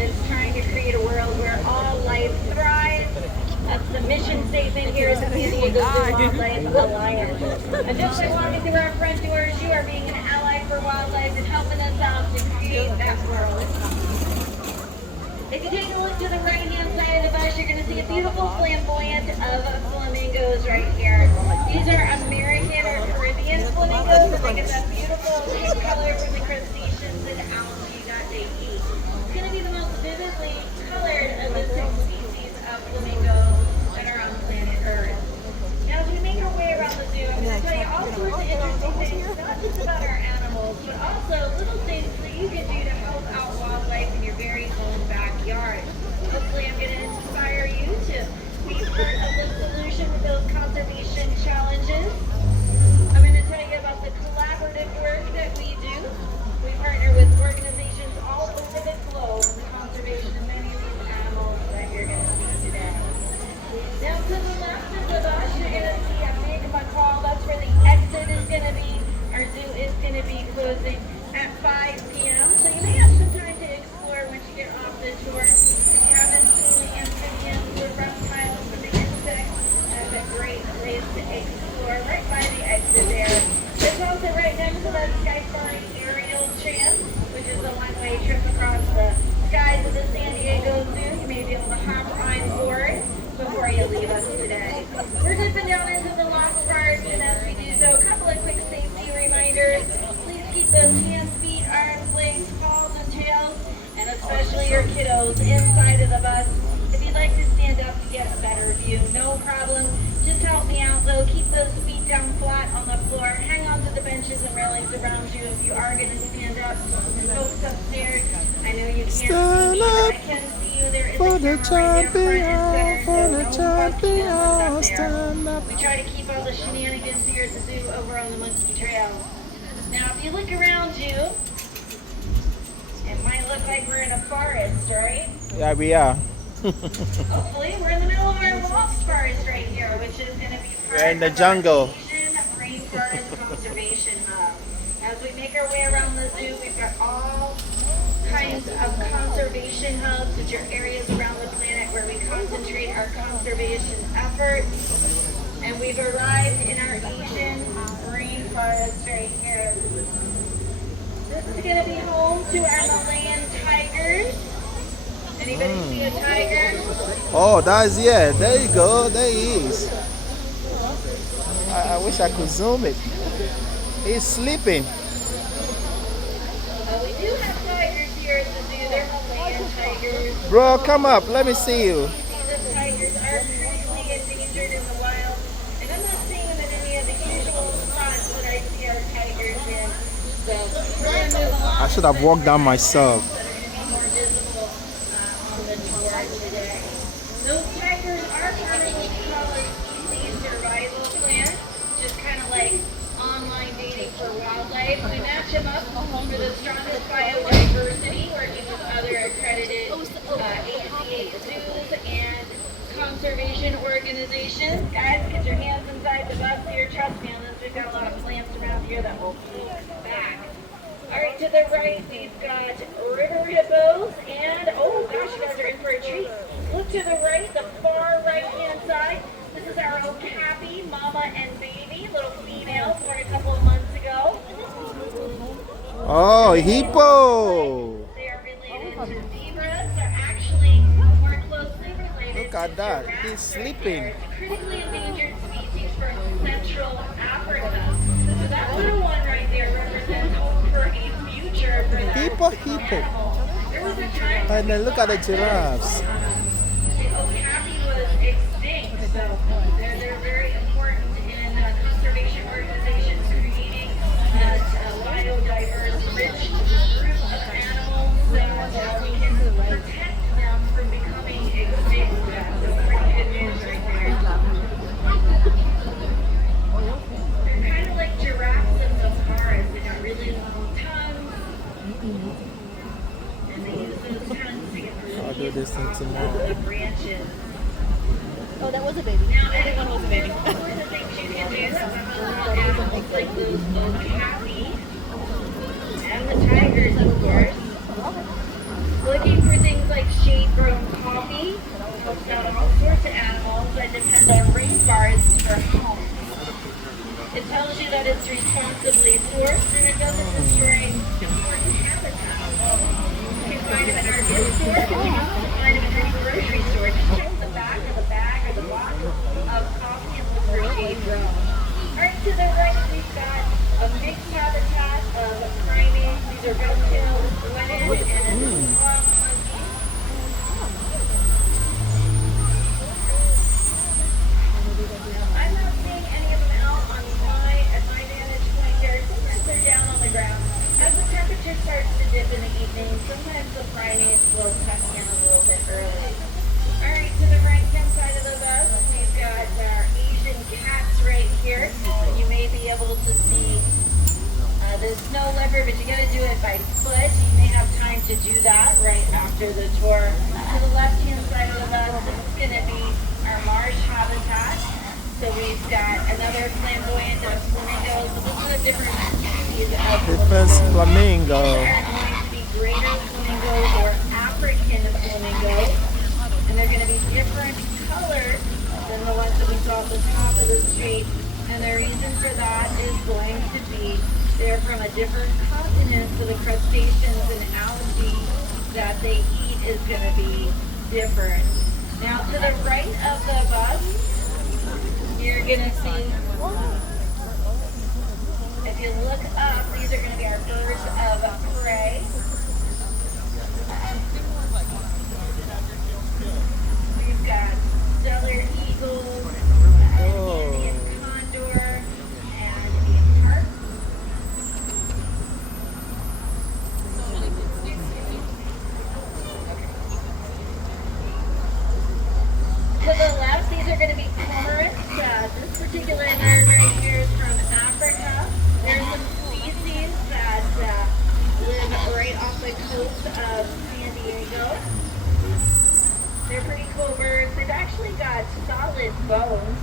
is trying to create a world where all life thrives. That's the mission statement here at the San Diego Zoo Wildlife Alliance. And just by walking through our front doors, you are being an ally for wildlife and helping us out to create that world. If you take a look to the right-hand side of the bus, you're going to see a beautiful flamboyant of flamingos right here. These are American or Caribbean flamingos, and they get that beautiful pink color from the crustaceans and algae that they eat. It's going to be the most vividly colored of the 6 species of flamingo that are on planet Earth. Now, as we make our way around the zoo, I'm going to tell you all sorts of interesting things, not just about our animals, but also little things that you can do to help out wildlife in your very own backyard. Hopefully, I'm going to inspire you to be part of the solution with those conservation challenges. I'm going to tell you about the collaborative work that we do. We partner with organizations all over the globe in the conservation of many of these animals that you're going to see today. Now to the left of the bus, you're going to see a big macaw. That's where the exit is going to be. Our zoo is going to be closing at 5 p.m. So you may have some time to explore once you get off the tour. If you haven't seen the amphibians, the reptiles, and the insects, that's a great place to explore right by the exit there. It's also right next to the Skyfari aerial tram, which is a one-way trip across the skies of the San Diego Zoo. You may be able to hop on board before you leave us today. We're dipping down into the lost park, and as we do so, a couple of quick safety reminders. Please keep those hands, feet, arms, legs, paws, and tails, and especially your kiddos inside of the bus. If you'd like to stand up to get a better view, no problem. Just help me out though. Keep those feet down flat on the floor. Hang on to the benches and railings around you if you are going to stand up. And folks upstairs, I know you can't see me, but I can see you. There is For a the camera right there, front and center, champion, for so the no bumping champion, up there. stand up. We try to keep all the shenanigans here at the zoo over on the Monkey Trail. Now, if you look around you, it might look like we're in a forest, right? Yeah, we are. Hopefully, we're in the middle of our lost forest right here, which is going to be part We're in the of jungle. our Asian Rainforest Conservation Hub. As we make our way around the zoo, we've got all kinds of conservation hubs, which are areas around the planet where we concentrate our conservation efforts. And we've arrived in our Asian rainforest right here. This is going to be home to our Malayan tigers. Anybody see a tiger? Oh, that's yeah. There you go. There he is. I wish I could zoom it. He's sleeping. Well, we do have tigers here at the zoo. They're Malayan tigers. Bro, come up. Let me see you. These tigers are critically endangered in the wild, and I'm not seeing them in any of the usual spots that I see our tigers in. So we're going to move along. I should have walked down myself. That are going to be more visible on the tour today. Those tigers are part of what we call a species survival plan, just kind of like online dating for wildlife. We match them up for the strongest biodiversity, working with other accredited ACA zoos and conservation organizations. Guys, get your hands inside the bus here. Trust me on this, we've got a lot of plants around here that will keep back. All right, to the right, we've got river hippos, and oh gosh, you guys are in for a treat. Look to the right, the far right-hand side. This is our okapi, mama and baby, little female, born a couple of months ago. Oh, hippo. They are related to zebras. They're actually more closely related Look at to that. giraffes He's right sleeping. there. It's a critically endangered species from Central Africa. So that little one right there represents hope for a future for that Hippo, hippo. animal. There was a time And then look at the giraffes. the okapi was extinct, so they're very important in conservation organizations creating biodiverse, rich group of animals that we can protect them from becoming extinct. So pretty good news right there. They're kind of like giraffes in the forest. They got really long tongues, and they use those tongues to get the I'll do leaves this thing off tomorrow. of the branches. Oh, that was a baby. Now, I think one was a baby. there's all sorts of things you can do to help animals like those okapi and the tigers, of course. Looking for things like responsibly sourced and it doesn't destroy important habitat. You can find them in our gift store, but you can also find them in any grocery store. Just check the back of the bag or the box of coffee and look for Shade Row. Right to the right, we've got a mixed habitat of primates. These are red-tailed women and swamp monkeys. I'm not seeing any of them out on at my vantage point here. Sometimes they're down on the ground. As the temperature starts to dip in the evening, sometimes the primates will tuck in a little bit early. All right, to the right-hand side of the bus, we've got our Asian cats right here. You may be able to see the snow leopard, but you got to do it by foot. You may have time to do that right after the tour. To the left-hand side of the bus, it's going to be our marsh habitat. So we've got another flamboyant of flamingos. So this is a different species of Different flamingo. These are going to be greater flamingos or African flamingos. And they're going to be different colors than the ones that we saw at the top of the street. And the reason for that is going to be they're from a different continent, so the crustaceans and algae that they eat is going to be different. Now to the right of the bus, you're going to see, if you look up, these are going to be our birds of prey. We've got stellar eagles, Indian condor, and a harp. To the left, these are going to be cormorants. This particular bird right here is from Africa. There's some species that live right off the coast of San Diego. They're pretty cool birds. They've actually got solid bones.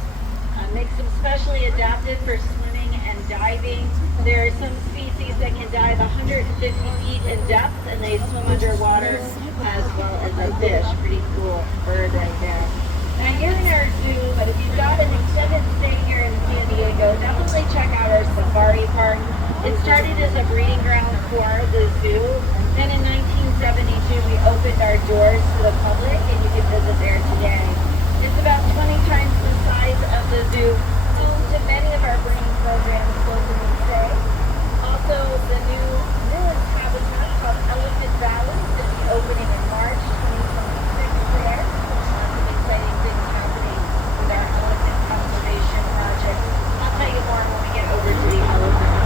Makes them specially adapted for swimming and diving. There are some species that can dive 150 feet in depth and they swim underwater as well as a fish. Pretty cool bird right there. Now you're in our zoo, but if you've got an extended stay here in San Diego, definitely check out our safari park. It started as a breeding ground for the zoo. Then in 1972, we opened our doors to the public and you can visit there today. It's about 20 times the size of the zoo, home to many of our breeding programs locally today. Also, the newest habitat called Elephant Valley is opening in March 2026 there. Some exciting things happening with our elephant conservation project. I'll tell you more when we get over to the elephant.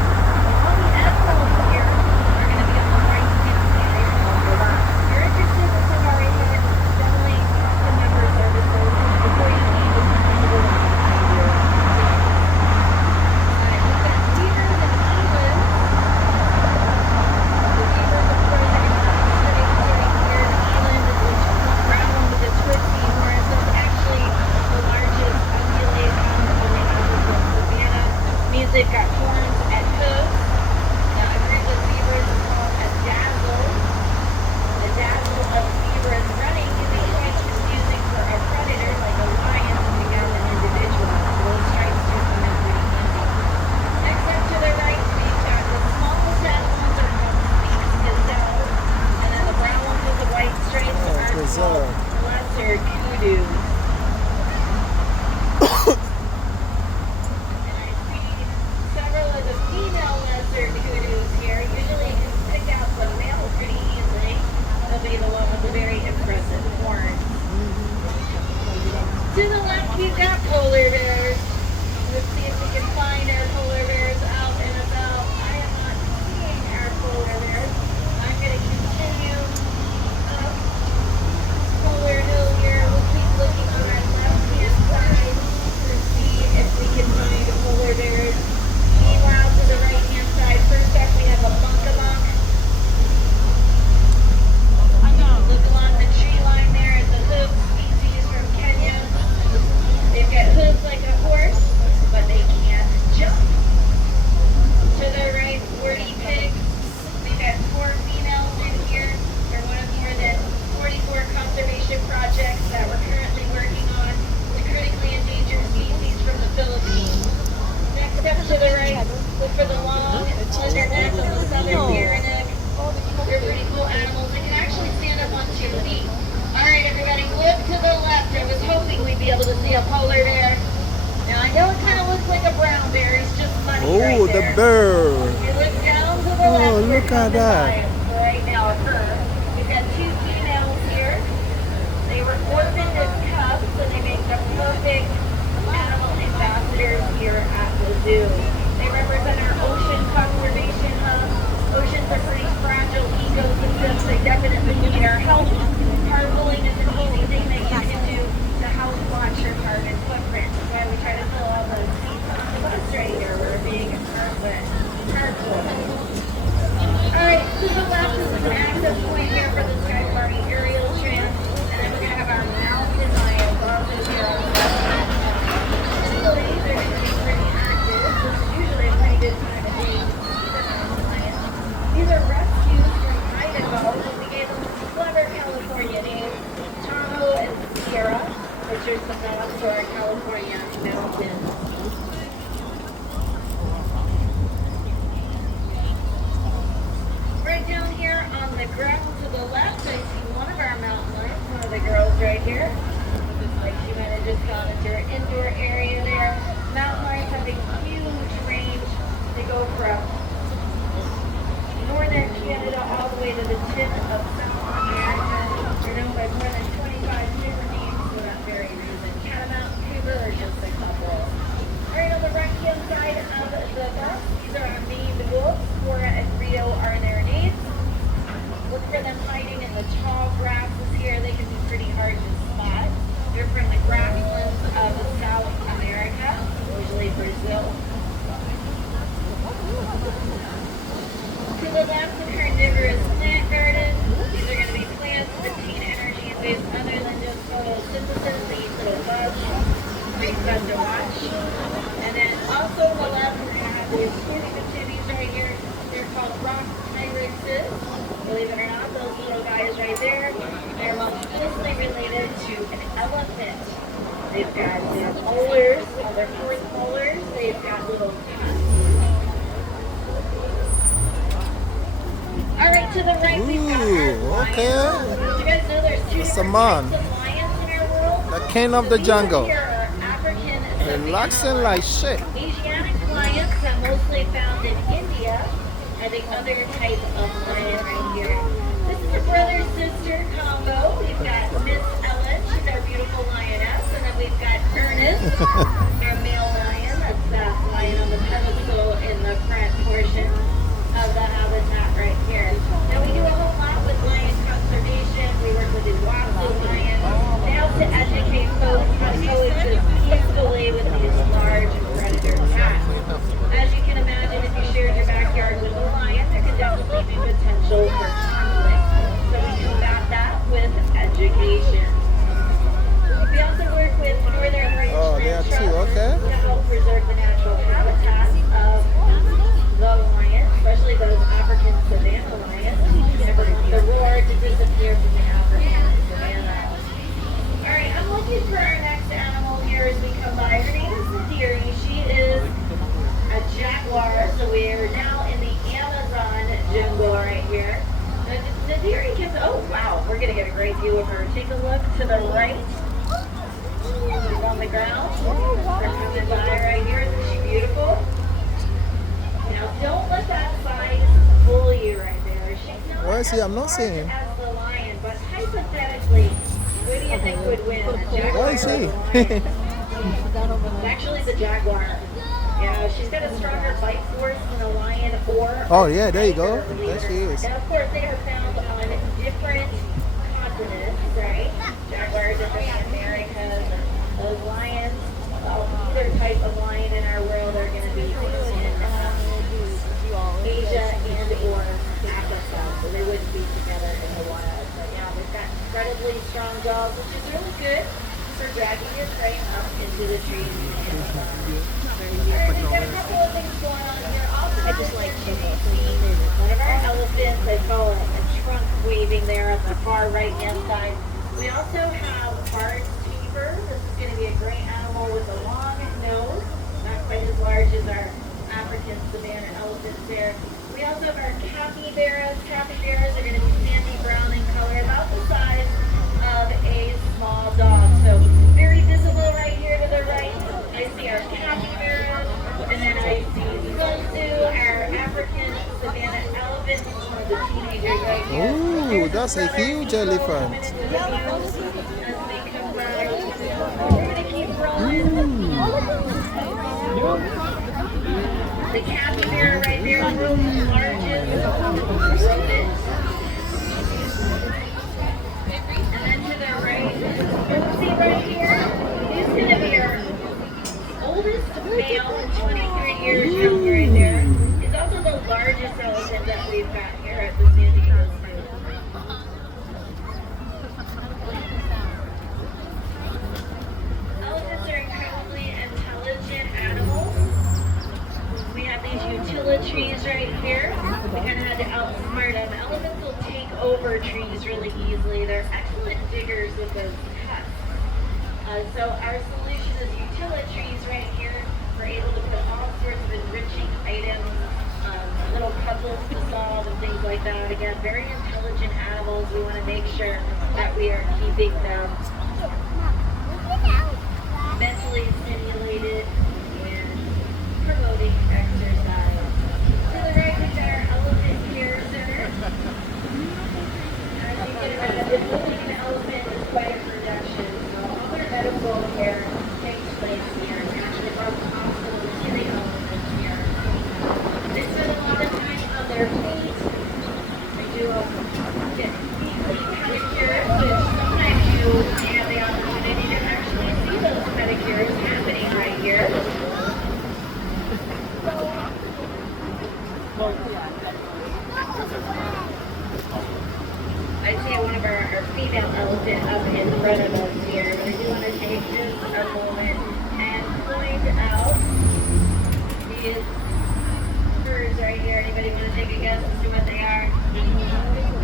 All the animals here are going to be on the right-hand side of the bus. If you're interested in safari park, definitely talk to member services before you leave as possible. We've got zebras and elands. The zebras, of course, are going to be sitting here. The eland is the brown one with the twisty horns. That's actually the largest ungulated animal in the Amazon savanna. Means they've got horns and hooves. Now, a group of zebras is called a dazzle. The dazzle of zebras running can be quite confusing for a predator like a lion to pick out an individual. So those stripes do come in pretty handy. Next up to the right, we've got the smallest animals are called sphinx gazelles. And then the brown ones with the white stripes are gazelle. called lesser kudu. And I see several of the female lesser kudus here. Usually you can pick out the male pretty easily. They'll be the one with the very impressive horns. To the left, we've got polar bears. Let's see if we can find our polar bears out and about. I am not seeing our polar bears. I'm going to continue up Polar Hill here. We'll keep looking at that. Right now occur. We've got two females here. They were orphaned as cubs, so they make the perfect animal ambassadors here at the zoo. They represent our ocean conservation hub. Oceans are pretty fragile ecosystems. They definitely need our help. Carpooling is an easy thing that you can do to help watch your carbon footprint. That's why we try to fill all the seats on the bus right here. We're being carpool. Alright, to the left is an access point here for the Sky Party aerial tram. And then we're going to have our mountain lions also here on the left. Usually they're going to be pretty active. This is usually a pretty good time of day to see the mountain lions. These are rescues from Idaho. We gave them clever California names, Tahoe and Sierra, which are some nods to our California mountains. Right down here on the ground to the left, I see one of our mountain lions, one of the girls right here. Looks like she might have just gone into her indoor area there. Mountain lions have a huge range. They go from northern Canada all the way to the tip of South America. They're known by more than 25 different names for that very reason. Catamount, cougar, or just a couple. Right on the right-hand side of the bus, these are our main wolves. Cora and Rio are their names. Look for them hiding in the tall grasses here. They can be pretty hard to spot. They're from the grasslands of South America, usually Brazil. To the left, the carnivorous plant garden. These are going to be plants that contain energy in ways other than just photosynthesis. They eat little bugs. Pretty fun to watch. And then also on the left, we're going to have these tubbies right here. They're called rock hyraxes. Believe it or not, those little guys right there, they're most closely related to an elephant. They've got their molars, their fourth molars. They've got little tusks. All right, to the right, we've got our Okay. lions. Did you guys know there's two That's a different man. types of lions in our world? The king of the jungle. These here are African Relaxing like shit. Asiatic lions are mostly found in India, and the other type of lion right here. This is a brother-sister combo. We've got Miss Ellen, she's our beautiful lioness, and then we've got Ernest, our male lion. That's that lion on the pedestal in the front portion of the habitat right here. Now we do a whole lot with lion conservation. We work with the Iguazu lion. They help to educate folks how to coexist peacefully with these large predator cats. As you can imagine, if you shared your backyard with a lion, there could definitely be potential for conflict. So we combat that with education. We also work with Northern Rangeland they are Trust two, okay. to help preserve the natural habitat of the lion, especially those African savanna lions. The roar to disappear from the African savanna. Alright, I'm looking for our next animal here as we come by. Her name is Nadiri. She is a jaguar, so we are now in the Amazon jungle right here. Nadiri gets, oh wow, we're going to get a great view of her. Take a look to the right. She's on the ground. We're coming by right here. Isn't she beautiful? Now, don't let that size fool you right there. She's not Where is he? I'm not as seeing him. large as the lion, but hypothetically, who do you think would win? The jaguar Where is or he? the lion? It's actually the jaguar. You know, she's got a stronger bite force than a lion or Oh, yeah, there you go. believe There it or she not. is. And of course, they are found on different continents, right? Jaguars are from the Americas. Those lions, either type of lion in our world are going to be in Asia and or Africa, so they wouldn't be together in the wild. But yeah, they've got incredibly strong jaws, which is really good for dragging your prey up into the trees. Alright, we've got a couple of things going on here. Also, I just like one of our elephants. I saw a trunk waving there at the far right-hand side. We also have Bard's beaver. This is going to be a great animal with a long nose, not quite as large as our African savanna elephants there. We also have our capybaras. Capybaras are going to be sandy brown in color, about the size of a small dog. So very visible right here to the right. I see our capybaras, and then I see Zosu, our African savanna elephant. the teenagers right here. Ooh, that's a huge elephant. As they come by. We're gonna keep rolling. The capybara right there, the world's largest rodent. And then to the right, see right here, he's gonna be our oldest male, 23 years young right there. He's also the largest elephant that we've got here at the San Diego Zoo. Elephants are incredibly intelligent animals. We have these utilitrees right here. We kind of had to outsmart them. Elephants will take over trees really easily. They're excellent diggers with those tusks. So our solution is utilitrees right here. We're able to put all sorts of enriching items, little puzzles to solve and things like that. Again, very intelligent animals. We want to make sure that we are keeping them mentally stimulated and promoting exercise. To the right, we've got our Elephant Care Center. As you can imagine, living an elephant is quite a production. So all their medical care takes place here. Actually, our hospital is to the elephants here. They spend a lot of time on their feet. They do get weekly pedicures, which sometimes you have the opportunity to actually see those pedicures happening right here. I see one of our female elephant up in front of us here, but I do want to take just a moment and point out these birds right here. Anybody want to take a guess as to what they are?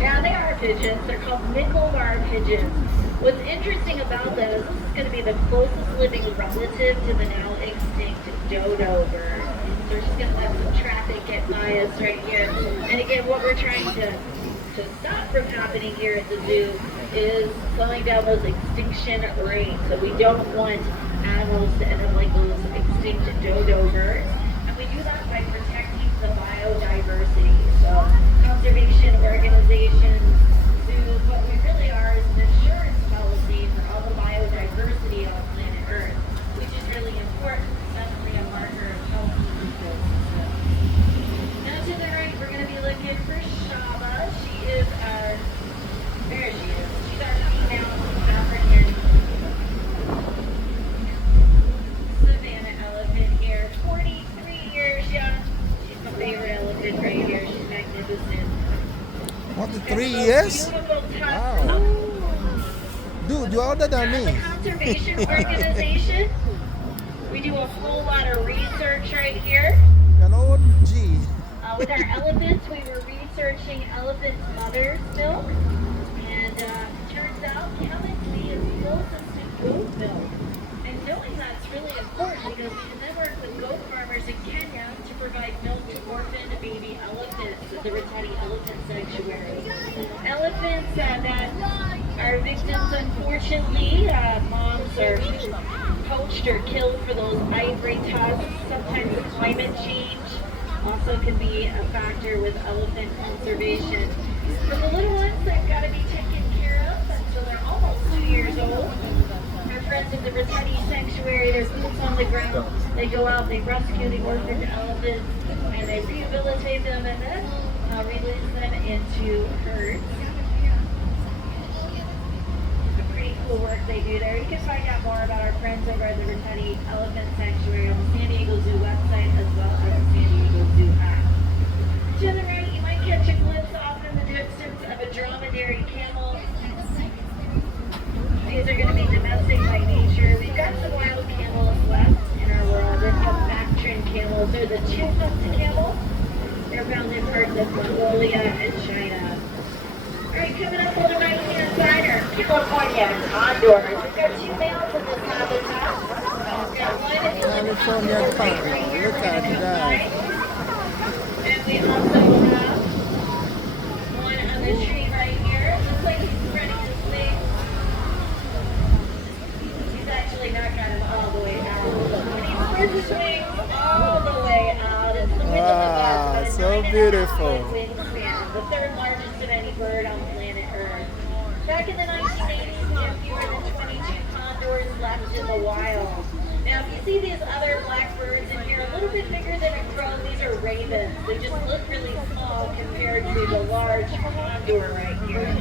Yeah, they are pigeons. They're called Nicobar pigeons. What's interesting about them is this is going to be the closest living relative to the now extinct dodo bird. So we're just going to let some traffic get by us right here. And again, what we're trying to stop from happening here at the zoo is slowing down those extinction rates. So we don't want animals to end up like those extinct dodo birds. And we do that by protecting the biodiversity. So conservation organizations, zoos, what we really are is an insurance policy for all the biodiversity on planet Earth, which is really important. It's definitely a marker of healthy ecosystem. Now to the right, we're going to be looking for Shaba. She is our, there she is. She's our female African savanna elephant here. 43 years young. She's my favorite elephant right here. She's magnificent. What, 3 years? Wow. Dude, you're older than As a me. conservation organization, we do a whole lot of research right here. You're an OG. With our elephants, we were researching elephant mother's milk, and turns out chemically it's closest to goat milk. And knowing that's really important because we then work with goat farmers in Kenya to provide milk to orphan baby elephants at the Ritati Elephant Sanctuary. Elephants that are victims, unfortunately, moms are poached or killed for those ivory tusks. Sometimes climate change also can be a factor with elephant conservation. For the little ones, they've got to be taken care of until they're almost 2 years old. Our friends at the Ritati Sanctuary, there's boots on the ground. They go out, they rescue the orphaned elephants, and they rehabilitate them and then release them into herds. Pretty cool work they do there. You can find out more about our friends over at the Ritati Elephant Sanctuary on the San Diego Zoo website as well as the San Diego Zoo app. To the right, you might catch a glimpse off in the distance of a dromedary camel. These are going to be domestic by nature. We've got some wild camels left in our world. They're called Bactrian camels. They're the chipmunk camels. They're found in parts of Mongolia and China. Alright, coming up on the right-hand side are California and Honduras. We've got 2 males in this habitat. We've got one in the California panda. Look at that. And we also have one on the tree right here. Looks like he's spreading his wings. He's actually not got him all the way out. But he spreads his wings all the way out. It's the middle of the back, Wow, about a so 9.5 beautiful. foot wingspan. The third bird on planet Earth. Back in the 1980s, we had fewer than 22 condors left in the wild. Now, if you see these other black birds in here, a little bit bigger than a crow, these are ravens. They just look really small compared to the large condor right here.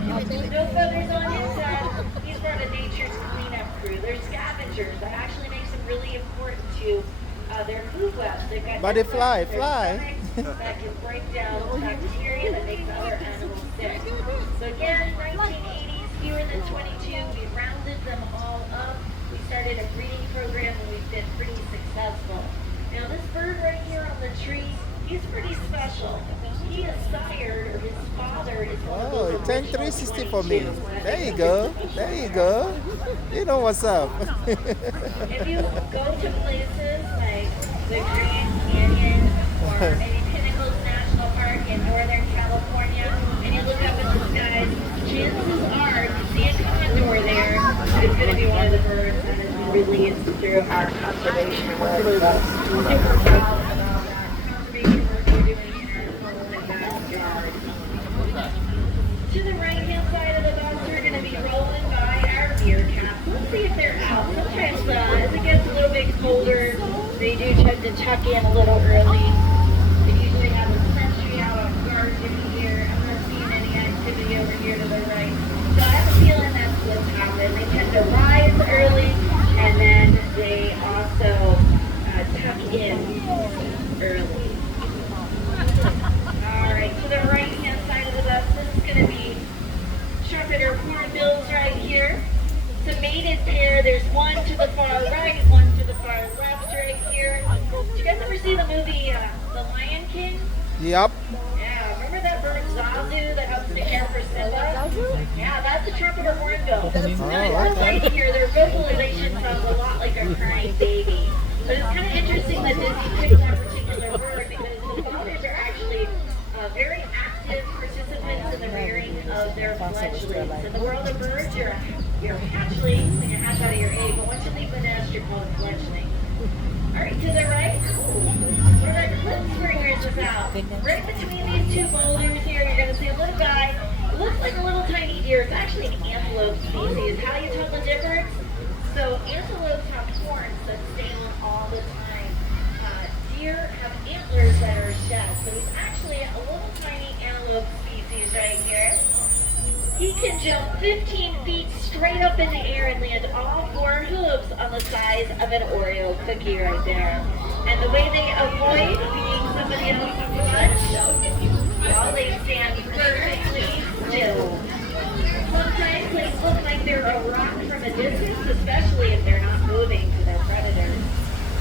No feathers on his head. He's part of nature's cleanup crew. They're scavengers. That actually makes them really important to their food webs. They've got But they fly, enzymes in their fly. stomach that can break down bacteria that makes other animals sick. So again, 1980s, fewer than 22. We rounded them all up. We started a breeding program and we've been pretty successful. Now this bird right here on the tree, he's pretty special. He is sired, or his father is one of Oh, those it turned original 360 for me. 22. There you go. There you go. You know what's up. If you go to places like the Grand Canyon or maybe Pinnacles National Park in Northern California and you look up in the skies, chances are if you see a condor there, it's going to be one of the birds that is released through our conservation work. So super proud about that conservation work we're doing in our home and backyard. To the right-hand side of the bus, we're going to be rolling by our meerkats. Let's see if they're out. Sometimes as it gets a little bit colder, they do tend to tuck in a little early. They usually have a sentry out on guard duty here. I'm not seeing any activity over here to the right. So I have a feeling that's what's happened. They tend to rise early, and then they also tuck in early. All right, to the right-hand side of the bus, this is going to be trumpeter hornbills right here. It's a mated pair. There's one to the far right, one to the far left right here. Did you guys ever see the movie The Lion King? Yup. Yeah, remember that bird Zazu that helps take care for Simba? Yeah, that's a trumpeter hornbill. Now, it looks like here, their vocalization sounds a lot like a crying baby. But it's kind of interesting that Disney picked that particular bird because the fathers are actually very active participants in the rearing of their fledglings. In the world of birds, you're a hatchling when you hatch out of your egg, but once you leave the nest, you're called a fledgling. All right, to the right, one of our clip springers is out. Right between these two boulders here, you're going to see a little guy. It looks like a little tiny deer. It's actually an antelope species. How do you tell the difference? So antelopes have horns that stay on all the time. Deer have antlers that are shed. So he's actually a little tiny antelope species right here. He can jump 15 feet straight up in the air and land all four hooves on the size of an Oreo cookie right there. And the way they avoid being somebody else's lunch, while they stand perfectly still. Sometimes they look like they're a rock from a distance, especially if they're not moving to their predators.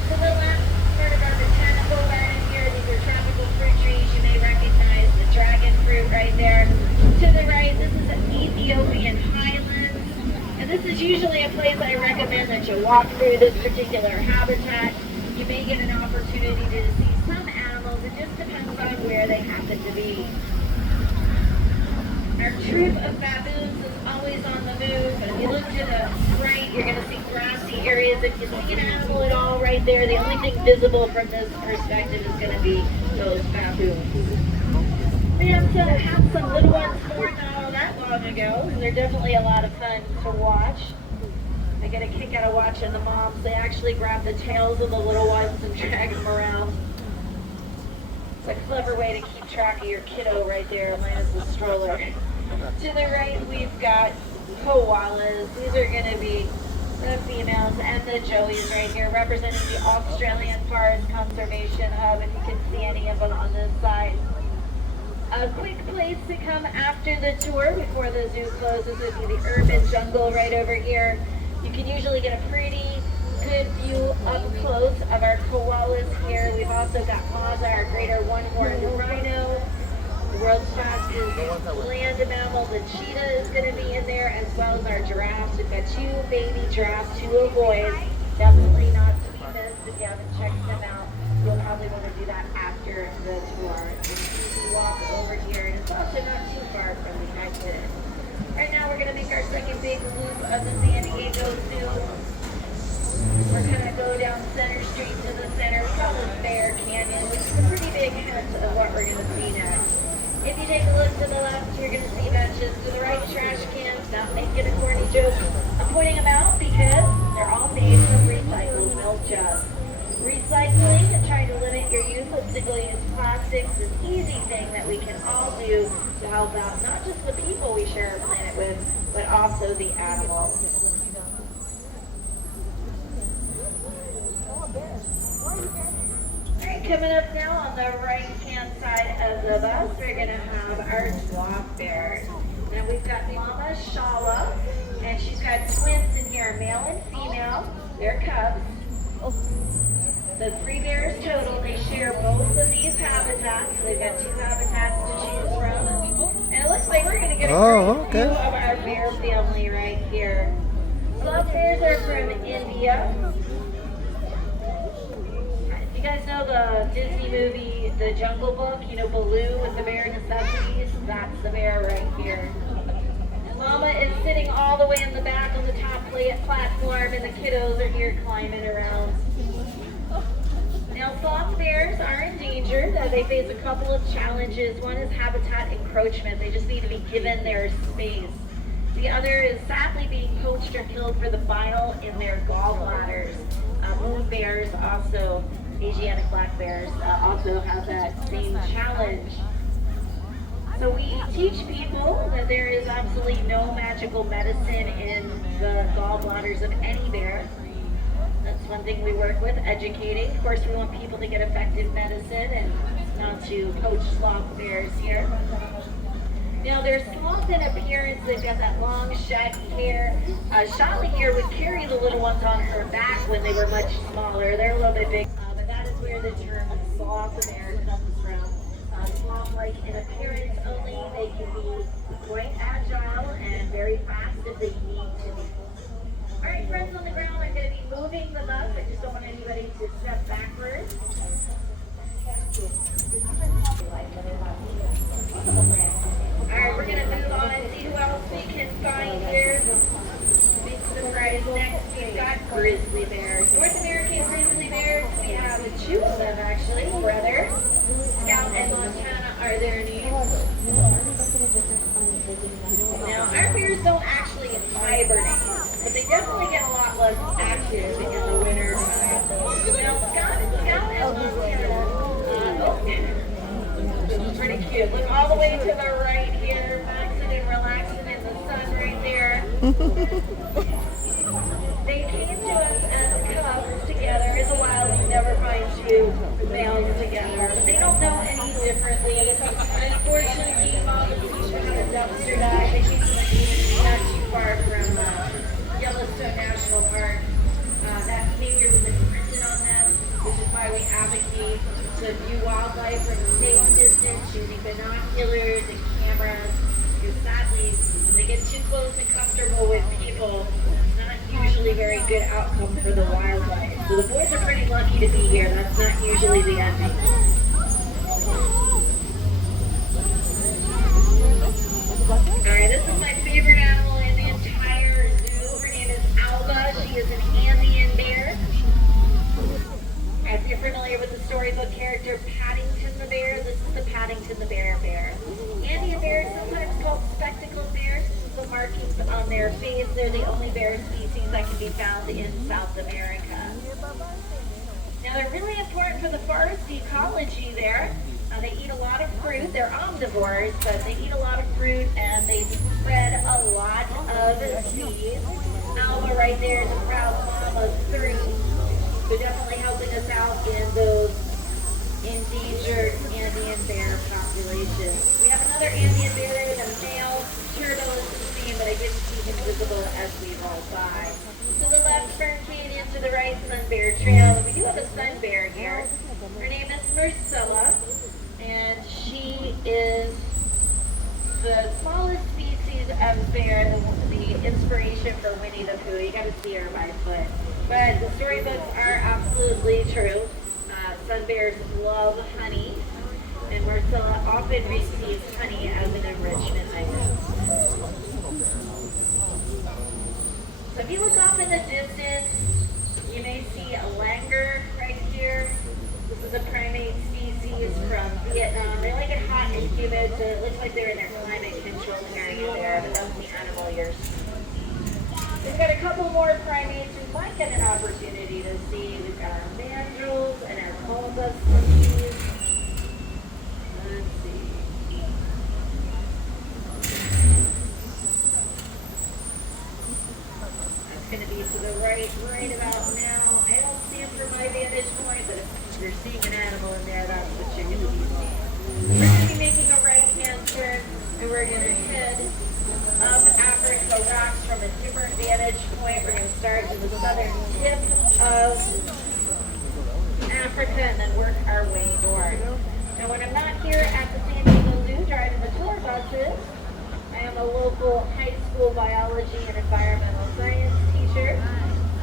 To the left, part of our botanical garden here, these are tropical fruit trees. You may recognize the dragon fruit right there. To the right, this is the Ethiopian highlands. And this is usually a place I recommend that you walk through this particular habitat. You may get an opportunity to see some animals. It just depends on where they happen to be. Our troop of baboons is always on the move. If you look to the right, you're going to see grassy areas. If you see an animal at all right there, the only thing visible from this perspective is going to be those baboons. They also have some little ones born not that long ago. They're definitely a lot of fun to watch. I get a kick out of watching the moms. They actually grab the tails of the little ones and drag them around. It's a clever way to keep track of your kiddo right there, minus the stroller. To the right, we've got koalas. These are going to be the females and the joeys right here, representing the Australian Forest Conservation Hub, if you can see any of them on this side. A quick place to come after the tour before the zoo closes would be the urban jungle right over here. You can usually get a pretty good view up close of our koalas here. We've also got Maza, our greater one-horned rhino. The world's fastest land mammal, the cheetah, is going to be in there, as well as our giraffes. We've got two baby giraffes, two boys. Definitely not to be missed. If you haven't checked them out, you'll probably want to do that after the tour. It's an easy walk over here, and it's also not too far from the exit. Right now, we're going to make our second big loop of the San Diego Zoo. We're going to go down Center Street to the center, called the Bear Canyon, which is a pretty big hint of what we're going to see next. If you take a look to the left, you're going to see benches. To the right, trash cans. Not making a corny joke. I'm pointing them out because they're all made from recycled milk jugs. Recycling and trying to limit your use of single-use plastics is an easy thing that we can all do to help out not just the people we share our planet with, but also the animals. Alright, coming up now on the right-hand side of the bus, we're going to have our sloth bears. Now we've got Mama Shala, and she's got twins in here, male and female. They're cubs. So 3 bears total. They share both of these habitats. So they've got 2 habitats to choose from. And it looks like we're going to get a great view of our bear family right here. Sloth bears are from India. You guys know the Disney movie, The Jungle Book? You know, Baloo with the bare necessities? That's the bear right here. Mama is sitting all the way in the back on the top platform, and the kiddos are here climbing around. Now, sloth bears are endangered. They face a couple of challenges. One is habitat encroachment. They just need to be given their space. The other is sadly being poached or killed for the bile in their gallbladders. Moon bears, also Asiatic black bears, also have that same challenge. So we teach people that there is absolutely no magical medicine in the gallbladders of any bear. That's one thing we work with, educating. Of course, we want people to get effective medicine and not to poach sloth bears here. Now, they're sloth in appearance. They've got that long, shaggy hair. Shala here would carry the little ones on her back when they were much smaller. They're a little bit big, but that is where the term sloth bear comes from. Sloth-like in appearance only. They can be quite agile and very fast if they need to be. All right, friends on the ground, I'm going to be moving the bus. I just don't want anybody to step backwards. All right, we're going to move on and see who else we can find here. Big surprise next, we've got grizzly bears. North American grizzly bears, we have 2 of them actually, brothers. Scout and Montana are their names. Now, our bears don't actually hibernate, but they definitely get a lot less active in the winter time. Now, Scout and Montana, this is pretty cute. Look all the way to the right here, maxing and relaxing in the sun right there. They came to us as cubs together. As a wild, you never find 2 males together. They don't know any differently. Unfortunately, Mom and Keisha had a dumpster dive. They came from a community not too far from Yellowstone National Park. That behavior was imprinted on them, which is why we advocate to view wildlife from a safe distance, using binoculars and cameras. Because sadly, when they get too close and comfortable with people, it's not usually a very good outcome for the wildlife. So the boys are pretty lucky to be here. That's not usually the ending. Alright, this is my favorite animal in the entire zoo. Her name is Alba. She is an Andean bear. If you're familiar with the storybook character Paddington the bear, this is the Paddington the bear. Andean bears, sometimes called spectacled bears, the markings on their face. They're the only bear species that can be found in South America. Now, they're really important for the forest ecology there. They eat a lot of fruit. They're omnivores, but they eat a lot of fruit and they spread a lot of seeds. Alba right there is a proud mom of 3. So definitely helping us out in those endangered Andean bear populations. We have another Andean bear there, the male turtle is the same, but I didn't see him visible as we rolled by. To the left, Fern Canyon, to the right, Sun Bear Trail. We do have a sun bear here. Her name is Marcella, and she is the smallest species of bear, the inspiration for Winnie the Pooh. You gotta see her by foot. But the storybooks are absolutely true. Sun bears love honey, and Marcella often receives honey as an enrichment item. So if you look off in the distance, you may see a langur right here. This is a primate species from Vietnam. They like it hot and humid, so it failures. We've got a couple more primates we might get an opportunity to see. We've got our mandrills and our bulbous monkeys. Let's see. That's going to be to the right about now. I don't see him from my vantage point, but if you're seeing an animal in there, that's what you're going to be seeing. We're going to be making a right-hand turn, and we're going to head up Africa rocks from a different vantage point. We're going to start in the southern tip of Africa and then work our way north. Now, when I'm not here at the San Diego Zoo driving the tour buses, I am a local high school biology and environmental science teacher.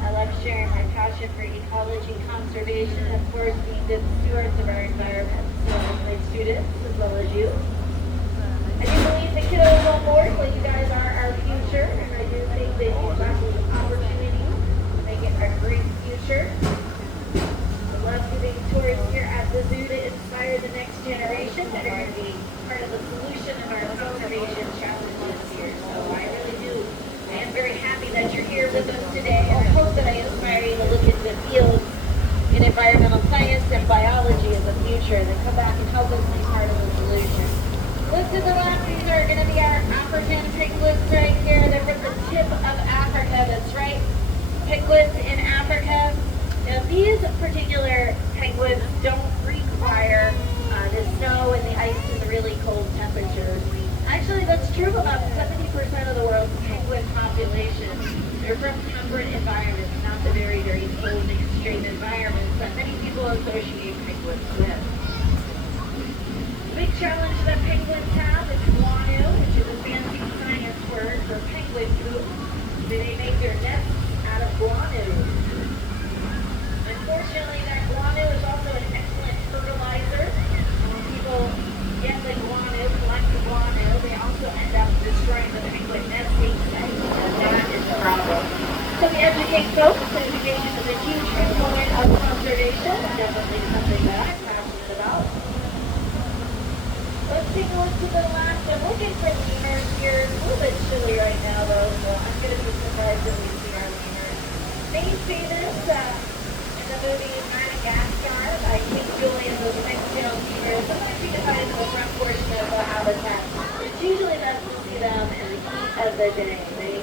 I love sharing my passion for ecology, conservation, and of course being good stewards of our environment. So my students, as well as you. I do believe the kiddos on board, well, you guys are our future, and I do think that you've got the opportunity to make it a great future. I love giving tours here at the zoo to inspire the next generation that are going to be part of the solution of our conservation challenges here. So I really do. I am very happy that you're here with us today, and I hope that I inspire you to look into fields in environmental science and biology in the future, and then come back and help us be part of the solution. Look to the left, these are going to be our African piglets right here. They're from the tip of Africa, that's right. Piglets in Africa. Now these particular penguins don't require the snow and the ice and the really cold temperatures. Actually, that's true of about 70% of the world's penguin population. They're from temperate environments, not the very, very cold, extreme environments that many people associate penguins with. The big challenge that penguins have is guano, which is a fancy science word for penguin poop. They make their nests out of guano. Unfortunately, that guano is also an excellent fertilizer. When people get the guano, collect the guano, they also end up destroying the penguin nesting site, and that is a problem. So we educate folks. Education is a huge component of conservation. Definitely something that I'm passionate about. Let's take a look to the left. I'm looking for lemurs here. It's a little bit chilly right now, though, so I'm going to be surprised if we see our lemurs. Main famous in the movie Madagascar by King Julian, those ring-tailed lemurs. Sometimes you can find it in the front portion of the habitat. It's usually best to see them in the heat of the day. They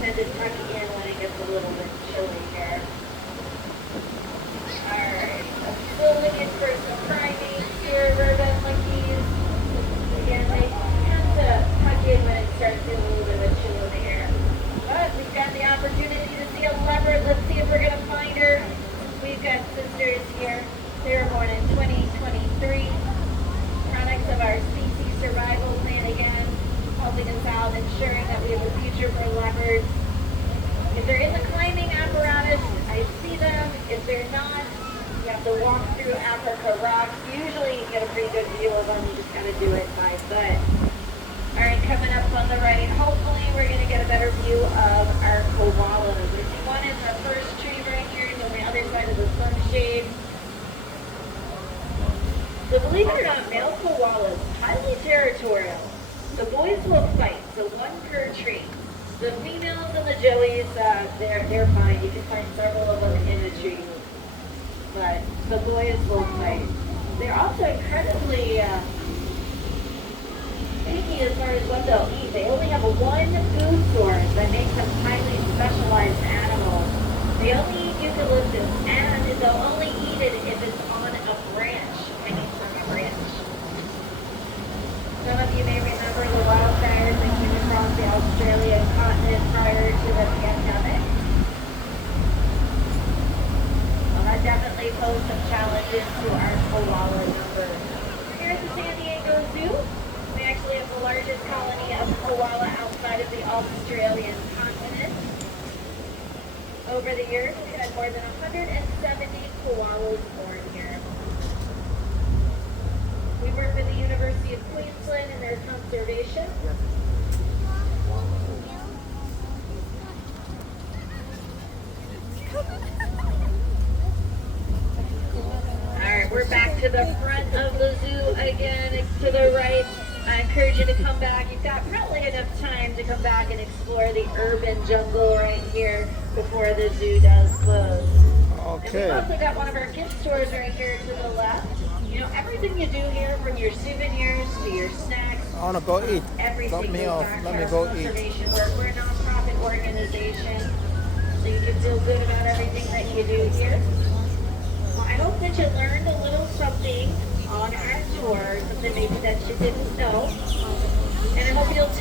tend to tuck in when it gets a little bit chilly here. Alright, I'm still looking for some primates here, rodent monkeys. Again, they tend to tuck in when it starts getting a little bit of a chill in the air. But we've got the opportunity to see a leopard. Let's see if we're going to find her. We've got sisters here. They were born in 2023. Products of our species survival plan again, helping us out, ensuring that we have a future for leopards. If they're in the climbing apparatus, I see them. If they're not, you have to walk through Africa rocks. Usually you get a pretty good view of them. You just got to do it by foot. All right, coming up on the right, hopefully we're going to get a better view of our koalas. We see one is our first tree right here. He's on the other side of the sunshade. So believe it or not, male koalas, highly territorial. The boys will fight, so one per tree. The females and the joeys, they're fine. You can find several of them in a tree. But the boys will fight. They're also incredibly picky as far as what they'll eat. They only have one food source that makes them highly specialized animals. They only eat eucalyptus, and they'll only eat it if it's on a branch, hanging from a branch. Some of you may remember the wildfires that came across the Australian continent prior to the pandemic. That definitely posed some challenges to our koala number. Here at the San Diego Zoo, we actually have the largest colony of koala outside of the Australian continent. Over the years, we've had more than 170 koalas born here. We work with the University of Queensland in their conservation. Alright, we're back to the front of the zoo again, to the right. I encourage you to come back. You've got probably enough time time to come back and explore the urban jungle right here before the zoo does close. And we've Okay. also got one of our gift stores right here to the left. You know, everything you do here, from your souvenirs to your snacks, I wanna go eat. everything Drop me goes off. back Let to me our go eat. conservation work. We're a nonprofit organization, so you can feel good about everything that you do here. Well, I hope that you learned a little something on our tour, something maybe that you didn't know. And I hope you'll take